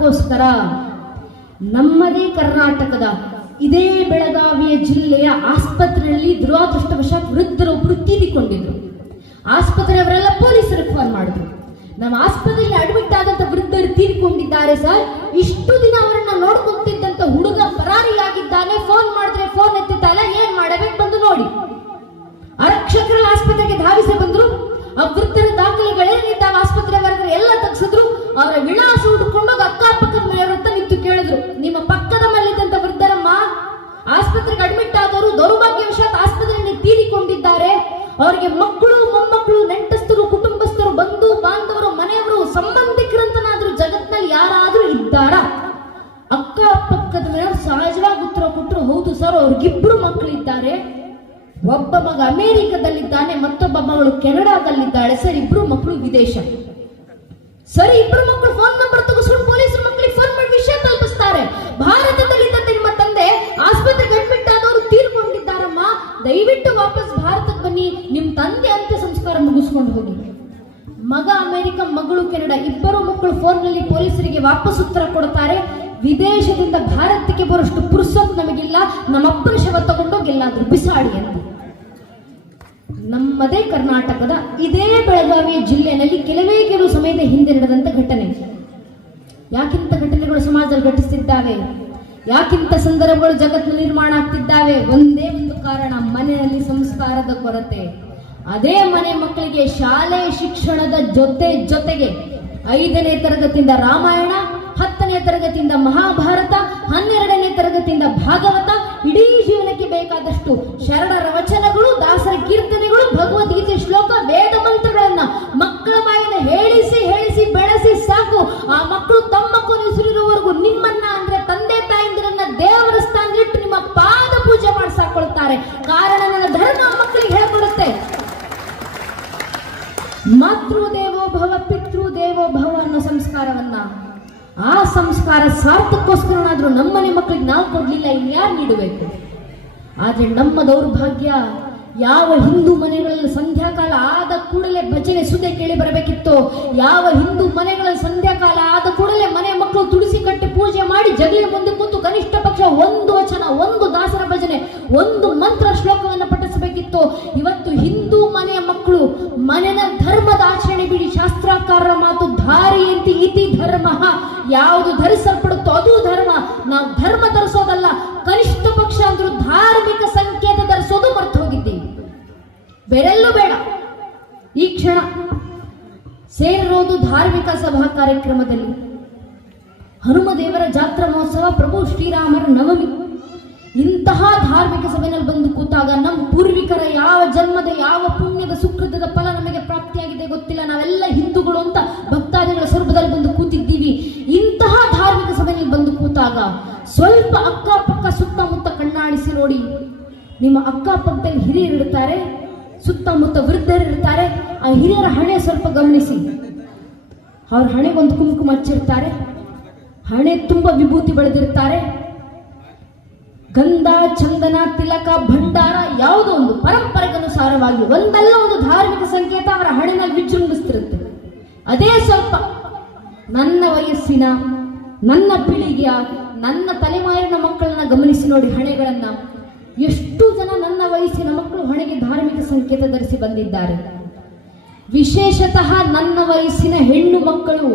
ಸ್ವಾರ್ಥಕ್ಕೋಸ್ಕರ ನಮ್ಮದೇ ಕರ್ನಾಟಕದ ಇದೇ ಬೆಳಗಾವಿಯ ಜಿಲ್ಲೆಯ ಆಸ್ಪತ್ರೆಯಲ್ಲಿ ದುರಾದೃಷ್ಟವಶಾತ್ ವೃದ್ಧರೊಬ್ಬರು ತೀರಿಕೊಂಡಿದ್ರು. ಆಸ್ಪತ್ರೆಯವರೆಲ್ಲ ಪೊಲೀಸರಿಗೆ ಫೋನ್ ಮಾಡಿದ್ರು, ನಮ್ಮ ಆಸ್ಪತ್ರೆಯಲ್ಲಿ ಅಡ್ಮಿಟ್ ಆದಂತ ವೃದ್ಧರು ತೀರಿಕೊಂಡಿದ್ದಾರೆ ಸರ್, ಇಷ್ಟು ದಿನ ಅವರನ್ನ ನೋಡ್ಕೊಂತಿದ್ದಂತ ಹುಡುಗ ಪರಾರಿಯಾಗಿದ್ದಾನೆ, ಫೋನ್ ಮಾಡಿದ್ರೆ ಫೋನ್ ಎತ್ತಿದ್ದಲ್ಲ, ಏನ್ ಮಾಡಬೇಕು ಬಂದು ನೋಡಿ. ಆರಕ್ಷಕರು ಆಸ್ಪತ್ರೆಗೆ ಧಾವಿಸಿ ಬಂದ್ರು. ಆ ವೃದ್ಧರ ದಾಖಲೆಗಳೇನಿದ್ದಾವೆ ಆಸ್ಪತ್ರೆ ವರ್ಗರು ಎಲ್ಲ ತೆಗೆಸಿದ್ರು. ಅವರ ವಿಳಾಸ ಹುಡುಕೊಂಡು ಅಕ್ಕಪಕ್ಕದ ಮನೆಯವ್ರ ಹತ್ರ ನಿಂತು ಕೇಳಿದ್ರು, ನಿಮ್ಮ ಪಕ್ಕದ ಮನೆಯಲ್ಲಿದ್ದಂತ ವೃದ್ಧರಮ್ಮ ಆಸ್ಪತ್ರೆಗೆ ಅಡ್ಮಿಟ್ ಆದವರು ದೌರ್ಭಾಗ್ಯವಶಾತ್ ಆಸ್ಪತ್ರೆಯಲ್ಲಿ ತೀರಿಕೊಂಡಿದ್ದಾರೆ, ಅವರಿಗೆ ಮಕ್ಕಳು ಮೊಮ್ಮಕ್ಕಳು ನೆಂಟಸ್ಥರು ಕುಟುಂಬಸ್ಥರು ಬಂಧು ಬಾಂಧವರು ಮನೆಯವರು ಸಂಬಂಧಿಕರಂತನಾದ್ರೂ ಜಗತ್ತಿನಲ್ಲಿ ಯಾರಾದ್ರೂ ಇದ್ದಾರ? ಅಕ್ಕಪಕ್ಕದ ಮನೆಯವರು ಸಹಜವಾಗಿ ಉತ್ತರ ಕೊಟ್ಟರು, ಹೌದು ಸರ್, ಅವ್ರಿಗಿಬ್ರು ಮಕ್ಕಳಿದ್ದಾರೆ, ಒಬ್ಬ ಮಗ ಅಮೆರಿಕದಲ್ಲಿದ್ದಾನೆ, ಮತ್ತೊಬ್ಬ ಮಗಳು ಕೆನಡಾದಲ್ಲಿದ್ದಾಳೆ ಸರ್, ಇಬ್ರು ಮಕ್ಕಳು ವಿದೇಶ. ಸರಿ, ಇಬ್ರು ಮಕ್ಕಳು ಫೋನ್ ನಂಬರ್ ತಗೊಂಡು ಪೊಲೀಸರು ಮಕ್ಕಳಿಗೆ ಫೋನ್ ಮಾಡಿ ವಿಷಯ ತಲುಪಿಸ್ತಾರೆ. ಭಾರತದಲ್ಲಿದ್ದಂತೆ ನಿಮ್ಮ ತಂದೆ ಆಸ್ಪತ್ರೆಗೆ ಅಡ್ಮಿಟ್ ಆದವರು ತೀರ್ಕೊಂಡಿದ್ದಾರಮ್ಮ, ದಯವಿಟ್ಟು ವಾಪಸ್ ಭಾರತಕ್ಕೆ ಬನ್ನಿ, ನಿಮ್ ತಂದೆ ಅಂತ್ಯ ಸಂಸ್ಕಾರ ಮುಗಿಸ್ಕೊಂಡು ಹೋಗಿ. ಮಗ ಅಮೆರಿಕ, ಮಗಳು ಕೆನಡಾ, ಇಬ್ಬರು ಮಕ್ಕಳು ಫೋನ್ ನಲ್ಲಿ ಪೊಲೀಸರಿಗೆ ವಾಪಸ್ ಉತ್ತರ ಕೊಡ್ತಾರೆ, ವಿದೇಶದಿಂದ ಭಾರತಕ್ಕೆ ಬರೋಷ್ಟು ಪುರುಸತ್ ನಮಗಿಲ್ಲ, ನಮ್ಮಪ್ಪನ ಶವ ತಗೊಂಡೋಗಿ ಎಲ್ಲಾದ್ರೂ ಬಿಸಾಡಿ ಅಂತ. ನಮ್ಮದೇ ಕರ್ನಾಟಕದ ಇದೇ ಬೆಳಗಾವಿಯ ಜಿಲ್ಲೆಯಲ್ಲಿ ಕೆಲವು ಸಮಯದ ಹಿಂದೆ ನಡೆದಂತ ಘಟನೆ. ಯಾಕಿಂತ ಘಟನೆಗಳು ಸಮಾಜದಲ್ಲಿ ಘಟಿಸುತ್ತಿದ್ದಾವೆ, ಯಾಕಿಂತ ಸಂದರ್ಭಗಳು ಜಗತ್ತಿನಲ್ಲಿ ನಿರ್ಮಾಣ ಆಗ್ತಿದ್ದಾವೆ? ಒಂದೇ ಒಂದು ಕಾರಣ, ಮನೆಯಲ್ಲಿ ಸಂಸ್ಕಾರದ ಕೊರತೆ. ಅದೇ ಮನೆ ಮಕ್ಕಳಿಗೆ ಶಾಲೆ ಶಿಕ್ಷಣದ ಜೊತೆಗೆ 5ನೇ ತರಗತಿಯಿಂದ ರಾಮಾಯಣ, 10ನೇ ತರಗತಿಯಿಂದ ಮಹಾಭಾರತ, 12ನೇ ತರಗತಿಯಿಂದ ಭಾಗವತ, ಇಡೀ ಜೀವನಕ್ಕೆ ಬೇಕಾದಷ್ಟು ಶರಣರ ವಚನಗಳು, ದಾಸರ ಕೀರ್ತನೆಗಳು, ಭಗವದ್ಗೀತೆ ಶ್ಲೋಕ, ವೇದ ಮಂತ್ರಗಳನ್ನ ಮಕ್ಕಳ ಬಾಯಿಂದ ಹೇಳಿಸಿ ಬೆಳೆಸಿ ಸಾಕು. ಆ ಮಕ್ಕಳು ತಮ್ಮ ಕೊನೆಸಿರುವವರೆಗೂ ನಿಮ್ಮನ್ನ ಅಂದ್ರೆ ತಂದೆ ತಾಯಿಂದಿರನ್ನ ದೇವರ ಸ್ಥಾನದಲ್ಲಿಟ್ಟು ನಿಮ್ಮ ಪಾದ ಪೂಜೆ ಮಾಡಿ ಸಾಕೊಳ್ತಾರೆ. ಕಾರಣ ನನ್ನ ಧರ್ಮ ಮಕ್ಕಳಿಗೆ ಹೇಳ್ಕೊಡುತ್ತೆ, ಮಾತೃ ದೇವೋ ಭವ ಪಿತೃ ದೇವೋ ಭವ ಅನ್ನೋ ಸಂಸ್ಕಾರವನ್ನ. ಆ ಸಂಸ್ಕಾರ ಸ್ವಾರ್ಥಕ್ಕೋಸ್ಕರನಾದ್ರೂ ನಮ್ಮನೆ ಮಕ್ಕಳಿಗೆ ನಾವು ಕೊಡ್ಲಿಲ್ಲ, ಇನ್ಯಾರು ನೀಡಬೇಕು? ಆದ್ರೆ ನಮ್ಮ ದೌರ್ಭಾಗ್ಯ, ಯಾವ ಹಿಂದೂ ಮನೆಗಳಲ್ಲಿ ಸಂಧ್ಯಾಕಾಲ ಆದ ಕೂಡಲೇ ಭಜನೆ ಸುದೆ ಕೇಳಿ ಬರಬೇಕಿತ್ತು, ಯಾವ ಹಿಂದೂ ಮನೆಗಳಲ್ಲಿ ಸಂಧ್ಯಾಕಾಲ ಆದ ಕೂಡಲೇ ಮನೆ ಮಕ್ಕಳು ತುಳಸಿ ಕಟ್ಟಿ ಪೂಜೆ ಮಾಡಿ ಜಗಲಿಯ ಮುಂದೆ ಕೂತು ಕನಿಷ್ಠ ಪಕ್ಷ ಒಂದು ವಚನ, ಒಂದು ದಾಸರ ಭಜನೆ, ಒಂದು ಮಂತ್ರ ಶ್ಲೋಕವನ್ನು ಪಠಿಸಬೇಕಿತ್ತು. ಇವತ್ತು ಹಿಂದೂ ಮನೆಯ ಮಕ್ಕಳು ಮನೆಯ ಧರ್ಮದ ಆಚರಣೆ ಬಿಡಿ, ಶಾಸ್ತ್ರಕಾರರ ಮಾತು ಧಾರಿಯಂತಿ ಇತಿ ಧರ್ಮ, ಯಾವುದು ಧರಿಸಲ್ಪಡುತ್ತೋ ಅದು ಧರ್ಮ. ನಾವು ಧರ್ಮ ಧರಿಸೋದಲ್ಲ, ಕನಿಷ್ಠ ಪಕ್ಷ ಅಂದ್ರೂ ಧಾರ್ಮಿಕ ಸಂಕೇತ ಧರಿಸೋದು ಮರ್ತು ಹೋಗಿದ್ದೀವಿ. ಬೇರೆಲ್ಲೂ ಬೇಡ. ಈ ಕ್ಷಣ ಸೇರಿರೋದು ಧಾರ್ಮಿಕ ಸಭಾ ಕಾರ್ಯಕ್ರಮದಲ್ಲಿ. ಹನುಮದೇವರ ಜಾತ್ರಾ ಮಹೋತ್ಸವ, ಪ್ರಭು ಶ್ರೀರಾಮರ ನವಮಿ. ಇಂತಹ ಧಾರ್ಮಿಕ ಸಭೆಯಲ್ಲಿ ಬಂದು ಕೂತಾಗ ನಮ್ಮ ಪೂರ್ವಿಕರ ಯಾವ ಜನ್ಮದ ಯಾವ ಪುಣ್ಯದ ಸುಕೃತದ ಫಲ ನಮಗೆ ಪ್ರಾಪ್ತಿಯಾಗಿದೆ ಗೊತ್ತಿಲ್ಲ, ನಾವೆಲ್ಲ ಹಿಂದೂಗಳು ಅಂತ ಭಕ್ತಾದಿಗಳ ಸ್ವರೂಪದಲ್ಲಿ ಬಂದು ಕೂತಿದ್ದೀವಿ. ಇಂತಹ ಧಾರ್ಮಿಕ ಸಭೆಯಲ್ಲಿ ಬಂದು ಕೂತಾಗ ಸ್ವಲ್ಪ ಅಕ್ಕಪಕ್ಕ ಸುತ್ತಮುತ್ತ ಕಣ್ಣಾಡಿಸಿ ನೋಡಿ. ನಿಮ್ಮ ಅಕ್ಕಪಕ್ಕದಲ್ಲಿ ಹಿರಿಯರಿರ್ತಾರೆ, ಸುತ್ತಮುತ್ತ ವೃದ್ಧರಿರ್ತಾರೆ. ಆ ಹಿರಿಯರ ಹಣೆ ಸ್ವಲ್ಪ ಗಮನಿಸಿ. ಅವ್ರ ಹಣೆಗೊಂದು ಕುಂಕುಮ ಹಚ್ಚಿರ್ತಾರೆ, ಹಣೆ ತುಂಬ ವಿಭೂತಿ ಬೆಳೆದಿರ್ತಾರೆ, ಗಂಧ ಚಂದನ ತಿಲಕ ಭಂಡಾರ ಯಾವುದೋ ಒಂದು ಪರಂಪರೆಗನುಸಾರವಾಗಿ ಒಂದಲ್ಲ ಒಂದು ಧಾರ್ಮಿಕ ಸಂಕೇತ ಅವರ ಹಣೆನಲ್ಲಿ ವಿಜೃಂಭಿಸ್ತಿರುತ್ತೆ. ಅದೇ ಸ್ವಲ್ಪ ನನ್ನ ವಯಸ್ಸಿನ, ನನ್ನ ಪೀಳಿಗೆಯ, ನನ್ನ ತಲೆಮಾರಿನ ಮಕ್ಕಳನ್ನ ಗಮನಿಸಿ ನೋಡಿ ಹಣೆಗಳನ್ನ. ಎಷ್ಟು ಜನ ನನ್ನ ವಯಸ್ಸಿನ ಮಕ್ಕಳು ಹಣೆಗೆ ಧಾರ್ಮಿಕ ಸಂಕೇತ ಧರಿಸಿ ಬಂದಿದ್ದಾರೆ. ವಿಶೇಷತಃ ನನ್ನ ವಯಸ್ಸಿನ ಹೆಣ್ಣು ಮಕ್ಕಳು,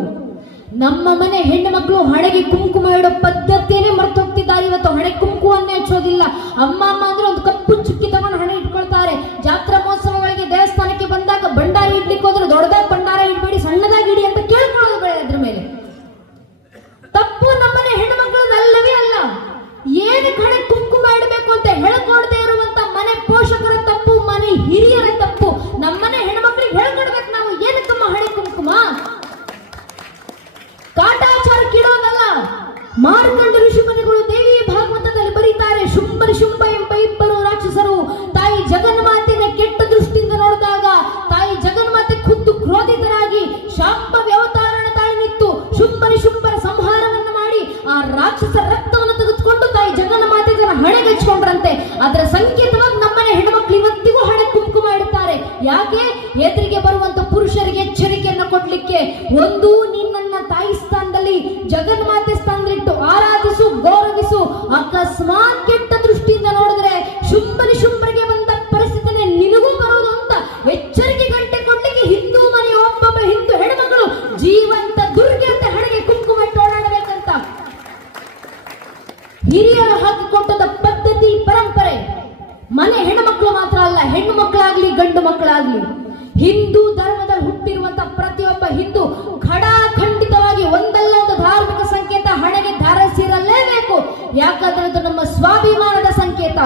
ನಮ್ಮ ಮನೆ ಹೆಣ್ಣು ಮಕ್ಕಳು ಹಣೆಗೆ ಕುಂಕುಮ ಇಡೋ ಪದ್ಧತಿಯೇ ಮರ್ತು ಹೋಗ್ತಿದ್ದಾರೆ. ಇವತ್ತು ಹಣೆ ಕುಂಕುಮನ್ನೇ ಹಚ್ಚೋದಿಲ್ಲ. ಅಮ್ಮ ಅಂದ್ರೆ ಒಂದು ಕಪ್ಪು ಚುಕ್ಕಿ ತಗೊಂಡು ಹಣೆ ಇಟ್ಕೊಳ್ತಾರೆ. ಜಾತ್ರಾ ಮಹೋತ್ಸವಗಳಿಗೆ ದೇವಸ್ಥಾನಕ್ಕೆ ಬಂದಾಗ ಭಂಡಾರ ಇಡ್ಲಿಕ್ಕೆ ಹೋದ್ರೆ ದೊಡ್ಡದಾಗಿ ಭಂಡಾರ ಇಡಬೇಡಿ, ಸಣ್ಣದಾಗಿ ಇಡಿ ಅಂತ ಕೇಳ್ಕೊಳ್ಳೋದು ಬೇಡ. ಅದ್ರ ಮೇಲೆ ತಪ್ಪು ನಮ್ಮನೆ ಹೆಣ್ಣು ಮಕ್ಕಳದಲ್ಲವೇ ಅಲ್ಲ. ಏನಕ್ಕೆ ಹಣೆ ಕುಂಕುಮ ಇಡಬೇಕು ಅಂತ ಹೇಳ್ಕೊಡದೆ ಇರುವಂತ ಮನೆ ಪೋಷಕರ ತಪ್ಪು, ಮನೆ ಹಿರಿಯರ ತಪ್ಪು. ನಮ್ಮನೆ ಹೆಣ್ಮಕ್ಳಿಗೆ ಹೇಳ್ಕೊಡ್ಬೇಕು ನಾವು, ಏನಕ್ಕಮ್ಮ ಹಣೆ ಕುಂಕುಮ? ಕಾಟಾಚಾರಕ್ಕಿಡೋದಲ್ಲ. ಮಾರ್ಕಂಡ ಋಷಿಮುನಿಗಳು ದೇವಿ ಭಾಗವತದಲ್ಲಿ ಬರೀತಾರೆ, ಶುಂಭ ಎಂಬ ಇಬ್ಬರು ರಾಕ್ಷಸರು ತಾಯಿ ಜಗನ್ಮಾತೆಯ ಕೆಟ್ಟ ದೃಷ್ಟಿಯಿಂದ ನೋಡಿದಾಗ ತಾಯಿ ಜಗನ್ಮಾತೆ ಖುದ್ದು ಕ್ರೋಧಿತರಾಗಿ ಶಾಂಭವಿ ಅವತಾರಣ ತಾಳಿ ನಿಂತು ಶುಂಭರ ಸಂಹಾರವನ್ನು ಮಾಡಿ ಆ ರಾಕ್ಷಸರ ರಕ್ತವನ್ನು ತೆಗೆದುಕೊಂಡು ತಾಯಿ ಜಗನ್ಮಾತೆ ಹಣೆಗೆ ಹಚ್ಕೊಂಡ್ರಂತೆ. ಅದರ ಸಂಕೇತವಾಗಿ ನಮ್ಮನೆ ಹೆಣ್ಮಕ್ಳು ಇವತ್ತಿಗೂ ಹಣೆ ಕುಂಕುಮ ಇಡ್ತಾರೆ. ಯಾಕೆ? ಎದುರಿಗೆ ಬರುವಂತ ಪುರುಷರಿಗೆ ಎಚ್ಚರಿಕೆಯನ್ನು ಕೊಡ್ಲಿಕ್ಕೆ. ಒಂದು, ನಿನ್ನನ್ನ ತಾಯಿ ಸ್ಥಾನದಲ್ಲಿ ಜಗನ್ಮಾತೆ ಸ್ಥಾನದಲ್ಲಿಟ್ಟು ಆರಾಧಿಸು, ಗೌರವಿಸು. ಅಕಸ್ಮಾತ್ ಕೆಟ್ಟ ದೃಷ್ಟಿಯಿಂದ ನೋಡಿದ್ರೆ ಶುಂಭರಿಗೆ ಬಂದ ಪರಿಸ್ಥಿತಿನೇ ನಿನಗೂ ಬರುವುದು ಅಂತ ಎಚ್ಚರಿಕೆ ಗಂಟೆ ಕೊಡ್ಲಿಕ್ಕೆ ಹಿಂದೂ ಮನೆಯ ಒಬ್ಬೊಬ್ಬ ಹಿಂದೂ ಹೆಣ್ಮಗಳು ಜೀವಂತ ದುರ್ಗೆ ಅಂತ ಹಣೆಗೆ ಕುಂಕುಮ ಇಟ್ಟು ಓಡಾಡಬೇಕಂತ ಹಿರಿಯರು ಹಾಕಿಕೊಟ್ಟದ ಪದ್ಧತಿ, ಪರಂಪರೆ. ಮನೆ ಹೆಣ್ಣುಮಕ್ಕಳು ಮಾತ್ರ ಅಲ್ಲ, ಹೆಣ್ಣು ಮಕ್ಕಳಾಗ್ಲಿ ಗಂಡು ಮಕ್ಕಳಾಗ್ಲಿ, ಹಿಂದೂ ಧರ್ಮದಲ್ಲಿ ಹುಟ್ಟಿರುವಂತ ಪ್ರತಿಯೊಬ್ಬ ಹಿಂದೂ ಖಡಾಖಂಡಿತವಾಗಿ ಒಂದಲ್ಲ ಒಂದು ಧಾರ್ಮಿಕ ಸಂಕೇತ ಹಣೆಗೆ ಧಾರಿಸಿರಲೇಬೇಕು. ಯಾಕಂದ್ರೆ ಅದು ನಮ್ಮ ಸ್ವಾಭಿಮಾನದ ಸಂಕೇತ.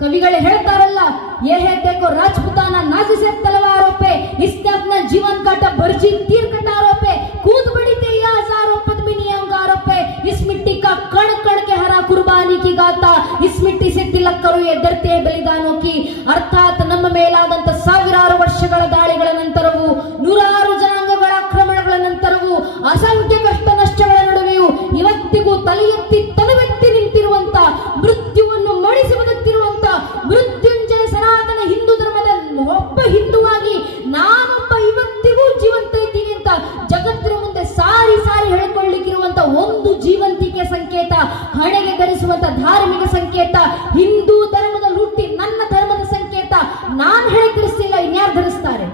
ಕವಿಗಳು ಹೇಳ್ತಾರಲ್ಲ, ಯೇ ಹೇ ದೇಖೋ ರಾಜಪುತಾನ नाज़ी से तलवारों पे, इसने अपना जीवन काटा भर्जी तीर कटारों पे, कूद पड़ी थी ये हजारों पद्मिनी अंगारों पे, इस मिट्टी का कण कण के हरा कुर्बानी की गाथा, इस मिट्टी से तिलक करो ये डरते हैं बलिदानों की. ಅರ್ಥಾತ್ ನಮ್ಮ ಮೇಲಾದಂತ ಸಾವಿರಾರು ವರ್ಷಗಳ ದಾಳಿಗಳ ನಂತರವೂ, ನೂರಾರು ಜನಾಂಗಗಳ ಆಕ್ರಮಣಗಳ ನಂತರವೂ, ಅಸಂಖ್ಯ ಕಷ್ಟ ನಷ್ಟಗಳ ನಡುವೆಯೂ ಇವತ್ತಿಗೂ ತಲೆ ಎತ್ತಿ ತಲೆವೆತ್ತಿ ನಿಂತಿರುವಂತ, ಮೃತ್ಯುವನ್ನು ಮಣಿಸಿ ಬದುಕ್ತಿರುವಂತ ಮೃತ್ಯುಂಜಯ ಸನಾತನ ಹಿಂದೂ ಧರ್ಮದ ಒಬ್ಬ ಹಿಂದುವಾಗಿ ನಾನೊಬ್ಬ ಇವತ್ತಿಗೂ ಜೀವಂತ ಇದ್ದೀನಿ ಅಂತ ಜಗತ್ತಿನ ಮುಂದೆ ಸಾರಿ ಸಾರಿ ಹೇಳಿಕೊಳ್ಳಿಕ್ಕಿರುವಂತ ಒಂದು ಜೀವಂತಿಕೆ ಸಂಕೇತ, ಹಣೆಗೆ ಧರಿಸುವಂತ ಧಾರ್ಮಿಕ ಸಂಕೇತ, ಹಿಂದೂ ಧರ್ಮದಲ್ಲಿ ಹುಟ್ಟಿ ನನ್ನ ಧರ್ಮದ ಸಂಕೇತ ನಾನು ಹೇಳಿ ತಿಳಿಸ್ತಿಲ್ಲ, ಇನ್ಯಾರು ಧರಿಸ್ತಾರೆ?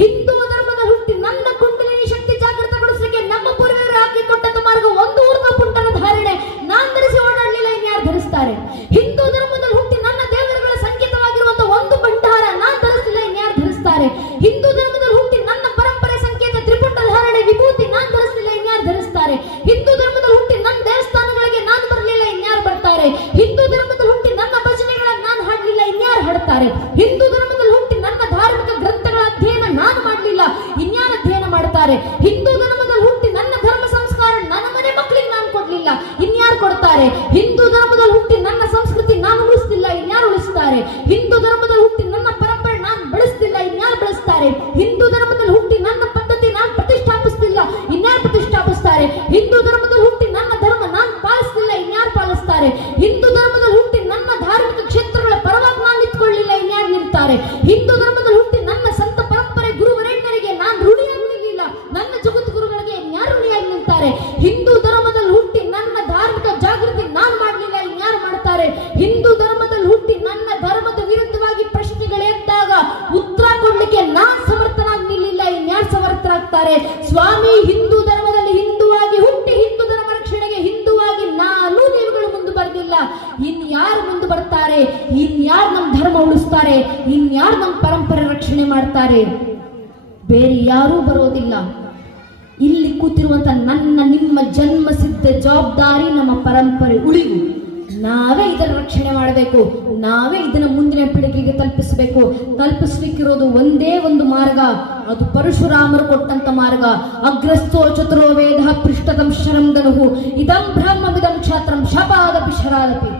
ಹಿಂದೂ ಧರ್ಮದ ಹುಟ್ಟಿ ನನ್ನ ಕುಂಡಲಿನಿ ಶಕ್ತಿ ಜಾಗೃತಗೊಳಿಸಲಿಕ್ಕೆ ನಮ್ಮ ಪೂರ್ವಜರು ಹಾಕಿಕೊಟ್ಟಂತ ಮಾರ್ಗ ಒಂದು ಊರ್ಧ ಪುಂಟನ ಧಾರಣೆ ನಾನ್ ಧರಿಸಿ ಓಡಾಡಲಿಲ್ಲ, ಇನ್ಯಾರು ಧರಿಸ್ತಾರೆ? ಹಿಂದೂ ಧರ್ಮದಲ್ಲಿ ಹುಟ್ಟಿ ನನ್ನ ದೇವರುಗಳ ಸಂಕೇತವಾಗಿರುವಂತ ಒಂದು ಭಂಡಾರ ನಾನ್ ಧರಿಸಲಿಲ್ಲ, ಇನ್ಯಾರು ಧರಿಸ್ತಾರೆ? ಹಿಂದೂ ಧರ್ಮದಲ್ಲಿ ಹುಟ್ಟಿ ನನ್ನ ಪರಂಪರೆ ಸಂಕೇತ ತ್ರಿಪುಟ ಧಾರಣೆ ವಿಭೂತಿ ನಾನ್ ಧರಿಸಲಿಲ್ಲ, ಇನ್ಯಾರು ಧರಿಸ್ತಾರೆ? ಹಿಂದೂ ಧರ್ಮದಲ್ಲಿ ಹುಟ್ಟಿ ನನ್ನ ದೇವಸ್ಥಾನಗಳಿಗೆ ನಾನು ಬರಲಿಲ್ಲ, ಇನ್ಯಾರು ಬರ್ತಾರೆ? ಹಿಂದೂ ಧರ್ಮದಲ್ಲಿ ಹುಟ್ಟಿ ನನ್ನ ಭಜನೆಗಳನ್ನ ನಾನು ಹಾಡಲಿಲ್ಲ, ಇನ್ಯಾರು ಹಾಡ್ತಾರೆ? ಹಿಂದೂ ಧರ್ಮದಲ್ಲಿ ಹುಟ್ಟಿ ನನ್ನ ಧಾರ್ಮಿಕ ಗ್ರಂಥಗಳ ಅಧ್ಯಯನ ನಾನು ಮಾಡಲಿಲ್ಲ, ಇನ್ಯಾರು ಅಧ್ಯಯನ ಮಾಡ್ತಾರೆ? ಹಿಂದೂ ಧರ್ಮದಲ್ಲಿ ಹುಟ್ಟಿ ನನ್ನ ಧರ್ಮ ಸಂಸ್ಕಾರ ನನ್ನ ಮನೆ ಮಕ್ಕಳಿಗೆ ನಾನು ಕೊಡ್ಲಿಲ್ಲ, ಇನ್ಯಾರು ಕೊಡ್ತಾರೆ? ಹಿಂದೂ ಧರ್ಮದಲ್ಲಿ ಹುಟ್ಟಿ ನನ್ನ ಸಂಸ್ಕೃತಿ ನಾನು ಉಳಿಸ್ತಿಲ್ಲ, ಇನ್ಯಾರು ಉಳಿಸ್ತಾರೆ? ಹಿಂದೂ ಧರ್ಮದಲ್ಲಿ ಹುಟ್ಟಿ ನನ್ನ ಪರಂಪರೆ ನಾನು ಬೆಳೆಸ್ತಿಲ್ಲ, ಇನ್ಯಾರು ಬೆಳೆಸ್ತಾರೆ? ಹಿಂದೂ ಧರ್ಮದಲ್ಲಿ ಹುಟ್ಟಿ ನನ್ನ ಪದ್ಧತಿ ನಾನು ಪ್ರತಿಷ್ಠಾಪಿಸ್ತಿಲ್ಲ, ಇನ್ಯಾರು ಪ್ರತಿಷ್ಠಾಪಿಸ್ತಾರೆ? ಹಿಂದೂ ಧರ್ಮದಲ್ಲಿ ಹುಟ್ಟಿ ನನ್ನ ಧರ್ಮ ನಾನು ಪಾಲಿಸ್ತಿಲ್ಲ, ಇನ್ಯಾರು ಪಾಲಿಸ್ತಾರೆ? ಹಿಂದೂ ಧರ್ಮದಲ್ಲಿ ಹುಟ್ಟಿ ನನ್ನ ಧಾರ್ಮಿಕ ಕ್ಷೇತ್ರಗಳ ಪರವಾಗಿ ನಾನು ನಿಂತ್ಕೊಳ್ಳಿಲ್ಲ, ಇನ್ಯಾರು ನಿಲ್ತಾರೆ? ಹಿಂದೂ ಧರ್ಮದಲ್ಲಿ ಹುಟ್ಟಿ ನನ್ನ ಸಂತ ಪರಂಪರೆ ಗುರುವರೇಣ್ಯರಿಗೆ ನಾನು ಋಣಿಯಾಗಿ ನಿಲ್ಲಿಲ್ಲ, ನನ್ನ ಜಗದ್ಗುರುಗಳಿಗೆ ಇನ್ಯಾರು ಋಣಿಯಾಗಿ ನಿಲ್ತಾರೆ? ಹಿಂದೂ ಧರ್ಮದಲ್ಲಿ ಹುಟ್ಟಿ ನನ್ನ ಧಾರ್ಮಿಕ ಜಾಗೃತಿ ನಾನು ಮಾಡಲಿಲ್ಲ, ಇನ್ಯಾರು ಮಾಡ್ತಾರೆ? ಹಿಂದೂ ಧರ್ಮದಲ್ಲಿ ಹುಟ್ಟಿ ನನ್ನ ಧರ್ಮದ ವಿರುದ್ಧವಾಗಿ ಪ್ರಶ್ನೆಗಳು ಎದ್ದಾಗ ಉತ್ತರ ಕೊಡ್ಲಿಕ್ಕೆ ನಾನ್ ಸಮರ್ಥನಾಗಿ ನಿಲ್ಲಿಲ್ಲ, ಇನ್ಯಾರು ಸಮರ್ಥರಾಗ್ತಾರೆ? ಸ್ವಾಮಿ, ಹಿಂದೂ ಧರ್ಮದಲ್ಲಿ ಹಿಂದುವಾಗಿ ಹುಟ್ಟಿ ಹಿಂದೂ ಧರ್ಮ ರಕ್ಷಣೆಗೆ ಹಿಂದುವಾಗಿ ನಾನು ನೀವುಗಳು ಮುಂದೆ ಬರ್ದಿಲ್ಲ, ಇನ್ಯಾರು ಮುಂದೆ ಬರ್ತಾರೆ? ಇನ್ಯಾರು ನಮ್ಮ ಧರ್ಮ ಉಳಿಸ್ತಾರೆ? ಇನ್ಯಾರು ನಮ್ಮ ಪರಂಪರೆ ರಕ್ಷಣೆ ಮಾಡ್ತಾರೆ? ಬೇರೆ ಯಾರೂ ಬರೋದಿಲ್ಲ. ಇಲ್ಲಿ ಕೂತಿರುವಂತ ನನ್ನ ನಿಮ್ಮ ಜನ್ಮ ಸಿದ್ಧ ಜವಾಬ್ದಾರಿ ನಮ್ಮ ಪರಂಪರೆ ಉಳಿವು. ನಾವೇ ಇದನ್ನ ರಕ್ಷಣೆ ಮಾಡಬೇಕು, ನಾವೇ ಇದನ್ನ ಮುಂದಿನ ಪೀಳಿಗೆಗೆ ತಲುಪಿಸ್ಲಿಕ್ಕಿರೋದು ಒಂದೇ ಒಂದು ಮಾರ್ಗ, ಅದು ಪರಶುರಾಮರು ಕೊಟ್ಟಂತ ಮಾರ್ಗ. ಅಗ್ರಸ್ಥೋ ಚತುರೋ ವೇದ ಪೃಷ್ಠತಂ ಶರಂ ಧನುಹು ಇದಂ ಬ್ರಹ್ಮವಿದಂ ಕ್ಷಾತ್ರಂ ಶಪಾದಪಿ ಶರಾದಪಿ.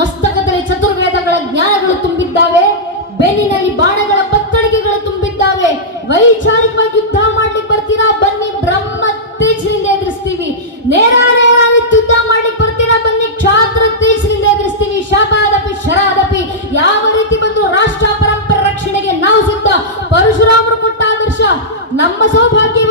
ಮಸ್ತಕದಲ್ಲಿ ಚತುರ್ವೇದಗಳ ಜ್ಞಾನಗಳು ತುಂಬಿದ್ದಾವೆ, ಬೆನ್ನಿನಲ್ಲಿ ಬಾಣಗಳ ಬತ್ತಳಿಕೆಗಳು ತುಂಬಿದ್ದಾವೆ. ವೈಚಾರಿಕವಾಗಿ ಯುದ್ಧ ಮಾಡ್ಲಿಕ್ಕೆ ಬರ್ತೀರಾ, ಬನ್ನಿ ಬ್ರಹ್ಮ ತೇಜಸ್ನಿಂದ ಎದುರಿಸ್ತೀವಿ. ನೇರ ಯುದ್ಧ ಮಾಡ್ಲಿಕ್ಕೆ ಬರ್ತೀರಾ, ಬನ್ನಿ ಕ್ಷಾತ್ರ ತೇಜಸ್ನಿಂದ ಎದುರಿಸ್ತೀವಿ. ಶಪಾದಪಿ ಶರಾದಪಿ, ಯಾವ ರೀತಿ ಬಂದು ರಾಷ್ಟ್ರ ಪರಂಪರೆ ರಕ್ಷಣೆಗೆ ನಾವು ಸಿದ್ಧ. ಪರಶುರಾಮರು ಕೊಟ್ಟ ಆದರ್ಶ ನಮ್ಮ ಸೌಭಾಗ್ಯ